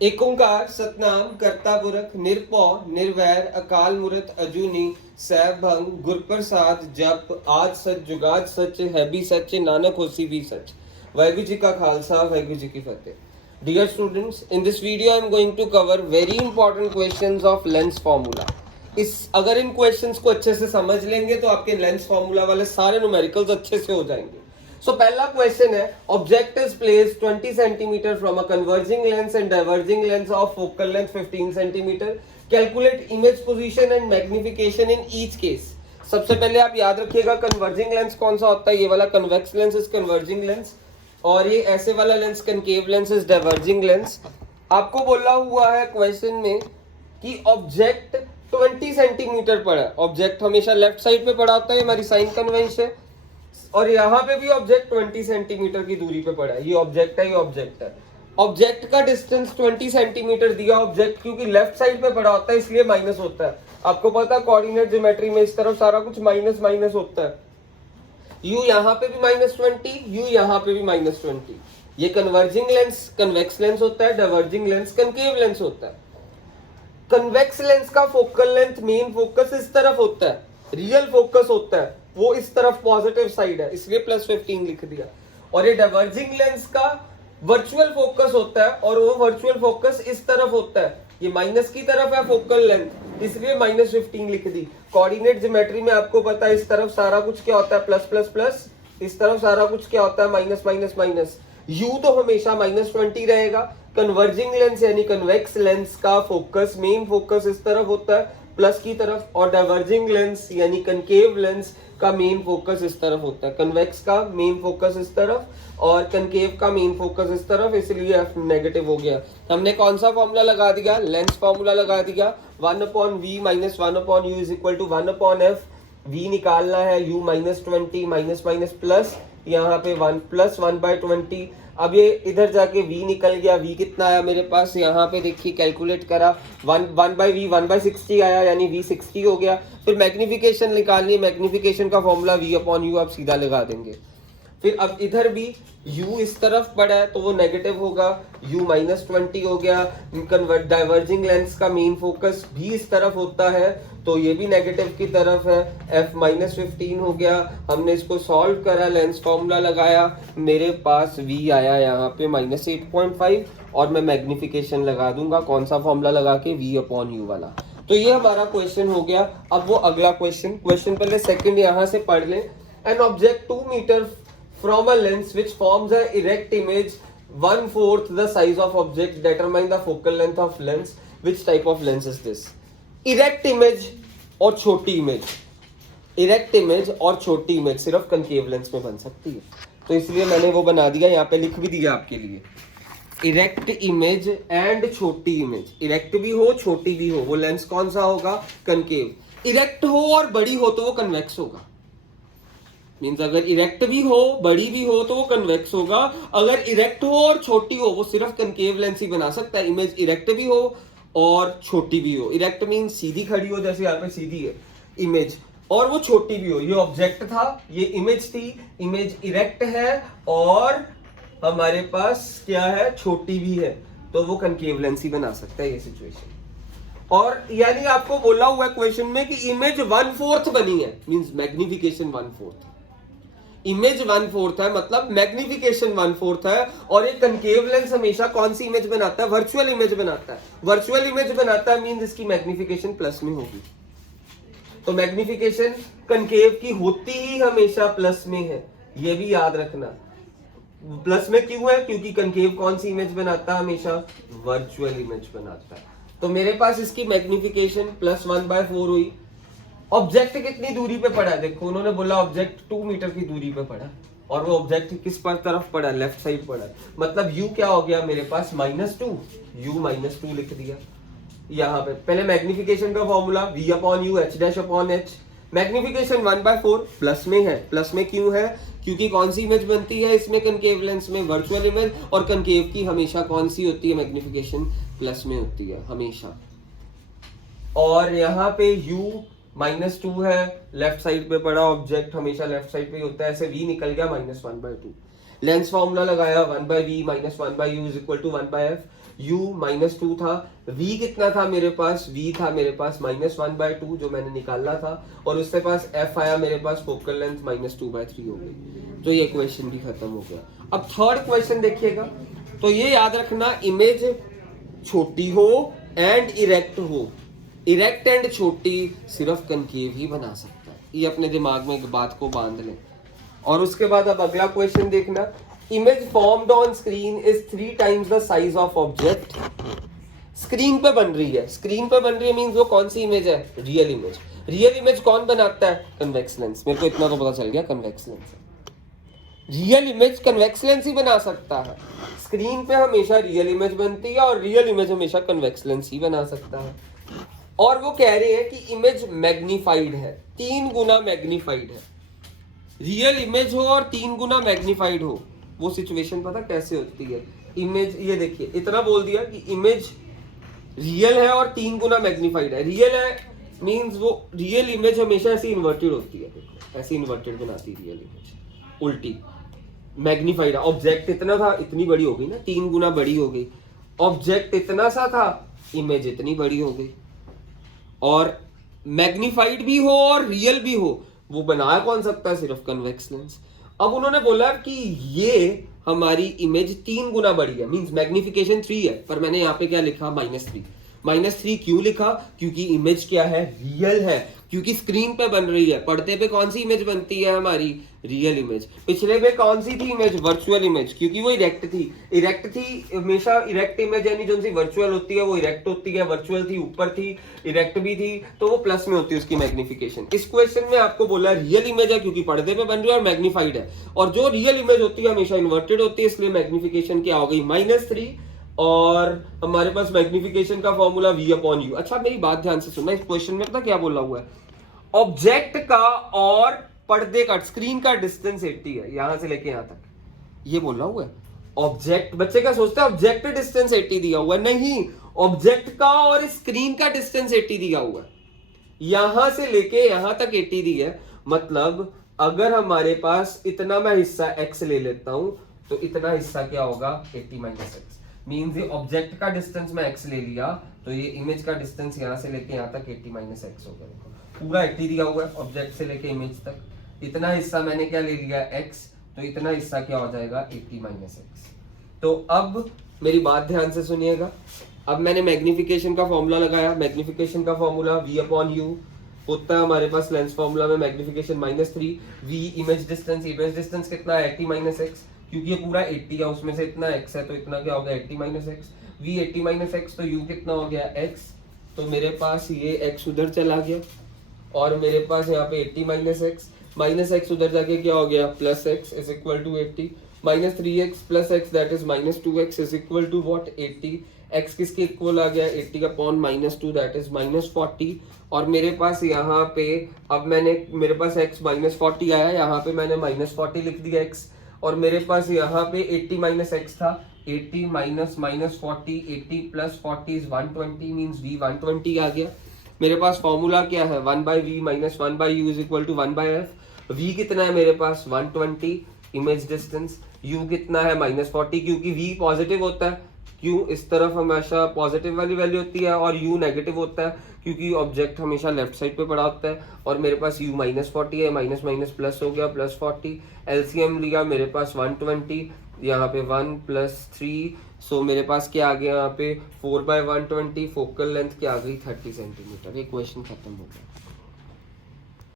एक ओंकार सतनाम करता पुरख निरपौ निर्वैर अकाल मूरत अजूनी सैभ भंग गुरप्रसाद जप आज सच जुगाद सच है भी सच नानक होसी भी सच। वाहिगुरु जी का खालसा वाहिगुरु जी की फतेह। Dear students, in this video I am going to cover very important questions of lens formula. अगर इन क्वेश्चंस को अच्छे से समझ लेंगे तो आपके लेंस फॉर्मूला वाले सारे न्यूमेरिकल्स अच्छे से हो जाएंगे। सो पहला क्वेश्चन है, object is placed 20 centimetre from a converging lens and diverging lens of focal length 15 centimetre. Calculate image position and magnification in each case. सबसे पहले आप याद रखिएगा कन्वर्जिंग लेंस कौन सा होता है, ये वाला convex lens is converging lens, और ये ऐसे वाला lens concave lens is diverging lens. आपको बोला हुआ है क्वेश्चन में कि ऑब्जेक्ट 20 सेंटीमीटर पड़ा है। ऑब्जेक्ट हमेशा लेफ्ट साइड पे पड़ा होता है, हमारी साइन कन्वेंशन है, और यहाँ पे भी ऑब्जेक्ट 20 सेंटीमीटर की दूरी पे पड़ा है। ये ऑब्जेक्ट है, ये ऑब्जेक्ट है। ऑब्जेक्ट का डिस्टेंस 20 सेंटीमीटर दिया। ऑब्जेक्ट क्योंकि लेफ्ट साइड पे पड़ा होता है इसलिए माइनस होता है। आपको पता है कोऑर्डिनेट ज्योमेट्री में इस तरफ सारा कुछ माइनस माइनस होता है। यू यहाँ पे भी -20, यू यहाँ पे भी -20। ये कन्वर्जिंग लेंस कन्वेक्स लेंस होता है, डाइवर्जिंग लेंस कनकेव लेंस होता है। कन्वेक्स लेंस का फोकल लेंथ मेन फोकस इस तरफ होता है, रियल फोकस होता है वो इस तरफ पॉजिटिव साइड है, इसलिए +15 लिख दिया। और ये डाइवर्जिंग लेंस का वर्चुअल फोकस होता है और वो वर्चुअल फोकस इस तरफ होता है, ये माइनस की तरफ है फोकल लेंथ, इसलिए -15 लिख दी। कोऑर्डिनेट ज्योमेट्री में आपको पता है इस तरफ सारा कुछ क्या होता है प्लस प्लस प्लस, इस तरफ सारा कुछ क्या होता है माइनस माइनस माइनस। यू तो हमेशा -20 रहेगा। कन्वर्जिंग लेंस यानी कन्वेक्स लेंस का फोकस मेन फोकस इस तरफ होता है प्लस की तरफ, और डाइवर्जिंग लेंस यानी कनकेव लेंस का मेन फोकस इस तरफ होता है। कन्वेक्स का मेन फोकस इस तरफ और कनकेव का मेन फोकस इस तरफ, इसलिए एफ नेगेटिव हो गया। हमने कौन सा फॉर्मूला लगा दिया, लेंस फॉर्मूला लगा दिया। 1/v - 1/u is equal to 1/f। v निकालना है, u -20 माइनस माइनस प्लस, यहाँ पे 1 + 1/20। अब ये इधर जाके v निकल गया, v कितना आया मेरे पास, यहाँ पे देखिए कैलकुलेट करा 1/v 1/60 आया, यानी v 60 हो गया। फिर मैग्निफिकेशन निकालनी है, मैग्निफिकेशन का फॉर्मूला v/u आप सीधा लगा देंगे। फिर अब इधर भी u इस तरफ पड़ा है तो वो नेगेटिव होगा, u -20 हो गया। डाइवर्जिंग लेंस का मेन फोकस भी इस तरफ होता है तो ये भी नेगेटिव की तरफ है, f -15 हो गया। हमने इसको सॉल्व करा, लेंस फॉर्मूला लगाया, मेरे पास v आया यहाँ पे -8.5, और मैं मैग्निफिकेशन लगा दूंगा, कौन सा फॉर्मूला लगा के, v/u वाला। तो ये हमारा क्वेश्चन हो गया। अब वो अगला क्वेश्चन पहले सेकंड यहाँ से पढ़ लें। An object 2 metre from a lens which forms an erect image 1/4 the size of object, determine the focal length of lens. Which type of lens is this? Erect image और छोटी image, erect image और छोटी image सिर्फ concave lens में बन सकती है, तो इसलिए मैंने वो बना दिया, यहाँ पे लिख भी दिया आपके लिए। इरेक्ट इमेज एंड छोटी इमेज, इरेक्ट भी हो छोटी भी हो, वो लेंस कौन सा होगा, कनकेव। इरेक्ट हो और बड़ी हो तो वो कन्वेक्स होगा। मीन्स अगर इरेक्ट भी हो बड़ी भी हो तो वो कन्वेक्स होगा, अगर इरेक्ट हो और छोटी हो वो सिर्फ कनकेव लेंस ही बना सकता है। इमेज इरेक्ट भी हो और छोटी भी हो। इरेक्ट मीन्स सीधी खड़ी हो, जैसे यहाँ पे सीधी है इमेज, और वो छोटी भी हो। ये ऑब्जेक्ट था, ये इमेज थी, इमेज इरेक्ट है और हमारे पास क्या है, छोटी भी है, तो वो कनकेव लेंस ही बना सकता है ये सिचुएशन। और यानी आपको बोला हुआ है क्वेश्चन में कि इमेज 1/4 बनी है, मींस मैग्निफिकेशन 1/4, इमेज 1/4 है मतलब मैग्निफिकेशन 1/4 है। और ये कनकेव लेंस हमेशा कौन सी इमेज बनाता है, वर्चुअल इमेज बनाता है। वर्चुअल इमेज बनाता है मींस इसकी मैग्निफिकेशन प्लस में होगी, तो मैग्निफिकेशन कनकेव की होती ही हमेशा प्लस में है, ये भी याद रखना। प्लस में क्यों है, क्योंकि कनकेव कौन सी इमेज बनाता है, हमेशा वर्चुअल इमेज बनाता है। तो मेरे पास इसकी मैग्निफिकेशन +1/4 हुई। ऑब्जेक्ट कितनी दूरी पे पड़ा है, देखो उन्होंने बोला ऑब्जेक्ट 2 मीटर की दूरी पे पड़ा, और वो ऑब्जेक्ट किस पर तरफ पड़ा, लेफ्ट साइड पड़ा, मतलब u क्या हो गया मेरे पास -2, u -2 लिख दिया यहाँ पे। पहले मैग्निफिकेशन का formula v/u h'/h। Magnification 1/4 plus में है, प्लस में क्यों है, क्योंकि कौन सी इमेज बनती है इसमें, कनकेव लेंस में वर्चुअल इमेज, और कनकेव की हमेशा कौन सी होती है, मैग्निफिकेशन प्लस में होती है हमेशा। और यहाँ पे u -2 है, लेफ्ट साइड पे पड़ा ऑब्जेक्ट हमेशा लेफ्ट साइड पे ही होता है, ऐसे v निकल गया -1/2। लेंस फॉर्मूला लगाया 1/v - 1/u is equal to 1/f। u -2 था, v कितना था मेरे पास, v था मेरे पास -1/2 जो मैंने निकाला था, और उसके पास f आया मेरे पास फोकल लेंथ -2/3 हो गई। तो ये क्वेश्चन भी खत्म हो गया। अब थर्ड क्वेश्चन देखिएगा, तो ये याद रखना इमेज छोटी हो एंड इरेक्ट हो, इरेक्ट एंड छोटी सिर्फ कनकेव ही बना सकता है। ये अपने दिमाग में एक बात को बांध लें। और उसके बाद अब अगला क्वेश्चन देखना, image formed on screen is 3 times the size of object. Screen पे बन रही है, स्क्रीन पे बन रही है मींस वो कौन सी इमेज है, रियल इमेज। रियल इमेज कौन बनाता है, कन्वेक्स लेंस। मेरे को इतना तो पता चल गया, convex lens. Real image convex lens ही बना सकता है। स्क्रीन पे हमेशा रियल इमेज बनती है और रियल इमेज हमेशा कन्वेक्स लेंस ही बना सकता है। और वो कह रहे हैं कि इमेज मैग्नीफाइड है, 3 गुना मैग्नीफाइड है। रियल इमेज हो और 3 गुना मैग्नीफाइड हो, वो सिचुएशन पता कैसे होती है। इमेज, ये देखिए इतना बोल दिया कि इमेज रियल है और 3 गुना मैग्नीफाइड है। रियल है मींस वो रियल इमेज हमेशा ऐसी इन्वर्टेड होती है, देखो ऐसी इन्वर्टेड बनाती है रियल इमेज, उल्टी। मैग्नीफाइड है, ऑब्जेक्ट इतना था, इतनी बड़ी हो गई ना, 3 गुना बड़ी हो गई। ऑब्जेक्ट इतना सा था, इमेज इतनी बड़ी हो गई। और मैग्नीफाइड भी हो और रियल भी हो, वो बना कौन सकता है, सिर्फ कन्वेक्स लेंस। अब उन्होंने बोला कि ये हमारी इमेज 3 गुना बड़ी है, मींस मैग्निफिकेशन 3 है, पर मैंने यहाँ पे क्या लिखा, -3। -3 क्यों लिखा, क्योंकि इमेज क्या है, रियल है, क्योंकि स्क्रीन पे बन रही है। पर्दे पे कौन सी इमेज बनती है हमारी, रियल इमेज। पिछले पे कौन सी थी इमेज, वर्चुअल इमेज, क्योंकि वो इरेक्ट थी। इरेक्ट थी हमेशा, इरेक्ट इमेज यानी जो सी वर्चुअल होती है वो इरेक्ट होती है, वर्चुअल थी ऊपर थी, इरेक्ट भी थी, तो वो प्लस में होती है उसकी मैग्निफिकेशन। इस क्वेश्चन में आपको बोला रियल इमेज है क्योंकि पर्दे पे बन रही है और मैग्नीफाइड है, और जो रियल इमेज होती है हमेशा इन्वर्टेड होती है, इसलिए मैग्निफिकेशन क्या हो गई, -3। और हमारे पास मैग्निफिकेशन का फॉर्मूला v/u। अच्छा मेरी बात ध्यान से सुनना, इस क्वेश्चन में पता क्या बोला हुआ है, ऑब्जेक्ट का और पर्दे का, स्क्रीन का डिस्टेंस 80 है, यहां से लेके यहां तक, ये बोला हुआ है। ऑब्जेक्ट, बच्चे क्या सोचते हैं ऑब्जेक्ट डिस्टेंस 80 दिया हुआ है, नहीं, ऑब्जेक्ट का और स्क्रीन का डिस्टेंस 80 दिया हुआ है। यहां से लेके यहां तक 80 दी है, मतलब अगर हमारे पास इतना मैं हिस्सा x ले लेता हूं तो इतना हिस्सा क्या होगा, 80 - x। मींस ये ऑब्जेक्ट का डिस्टेंस मैं x ले लिया तो ये इमेज का डिस्टेंस यहां से लेके यहां तक 80 - x हो गया। पूरा 80 दिया हुआ है ऑब्जेक्ट से लेके इमेज तक, इतना हिस्सा मैंने क्या ले लिया, x, तो इतना हिस्सा क्या हो जाएगा, 80 - x। तो अब मेरी बात ध्यान से सुनिएगा, अब मैंने मैग्निफिकेशन का फॉर्मूला लगाया। मैग्निफिकेशन का फॉर्मूला v/u होता है हमारे पास लेंस फॉर्मूला में, magnification -3, v image distance, image distance कितना है, 80 - x, क्योंकि ये पूरा 80 है, उसमें से इतना x है तो इतना क्या हो गया, 80 - x। v 80 - x, तो u कितना हो गया, x, तो मेरे पास ये x उधर चला गया और मेरे पास यहाँ पे 80 - x, -x उधर जाके क्या हो गया, +x is equal to 80, -3x + x that is -2x is equal to what, 80। x किसके इक्वल आ गया, 80/-2 दैट इज -40। और मेरे पास यहाँ पे अब मेरे पास x -40 आया, यहाँ पे मैंने -40 लिख दिया x, और मेरे पास यहाँ पे 80 - x था, 80 - -40, 80 + 40 इज 120, मींस v 120 आ गया। मेरे पास फॉर्मूला क्या है, 1/v - 1/u is equal to 1/f। v कितना है मेरे पास, 120 इमेज डिस्टेंस, u कितना है, -40, क्योंकि v पॉजिटिव होता है, क्यों, इस तरफ हमेशा पॉजिटिव वाली वैल्यू होती है, और u नेगेटिव होता है क्योंकि ऑब्जेक्ट हमेशा लेफ्ट साइड पे पड़ा होता है। और मेरे पास u -40 है, माइनस प्लस हो गया, +40, एलसीएम लिया मेरे पास 120, यहाँ पे 1 + 3, सो मेरे पास क्या आ गया यहाँ पे 4/120, फोकल लेंथ क्या आ गई, 30 सेंटीमीटर। ये क्वेश्चन खत्म हो गया।